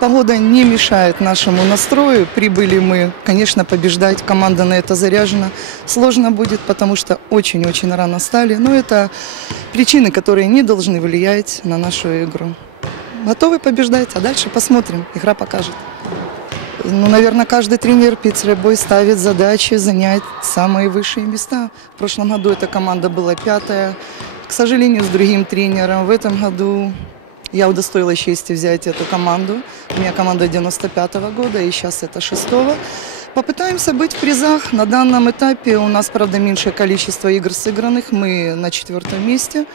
Погода не мешает нашему настрою. Прибыли мы, конечно, побеждать. Команда на это заряжена. Сложно будет, потому что очень-очень рано стали. Но это причины, которые не должны влиять на нашу игру. Готовы побеждать, а дальше посмотрим. Игра покажет. Ну, наверное, каждый тренер Питербой ставит задачи занять самые высшие места. В прошлом году эта команда была пятая. К сожалению, с другим тренером. В этом году я удостоилась чести взять эту команду. У меня команда 95-го года, и сейчас это шестого. Попытаемся быть в призах. На данном этапе у нас, правда, меньшее количество игр сыгранных. Мы на четвертом месте.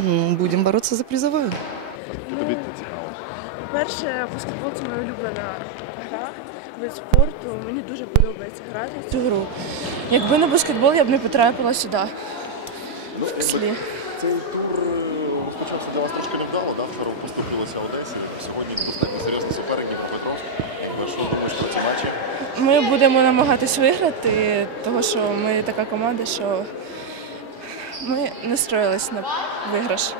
М, Будем бороться за призовое. Тобі це цікаво. По-перше, баскетбол це моя улюблена гра, вид спорту. Мені дуже подобається грати в цю гру. Якби не баскетбол, я б не потрапила сюди. Ну, В селі. Цей тур розпочався для вас трошки невдало, да? вчора поступилися Одесі. Сьогодні достатньо серйозний суперник Дніпропетровськ. Що думаєте про ці матчі? Ми будемо намагатись виграти, тому що ми така команда, що ми настроїлись на виграш.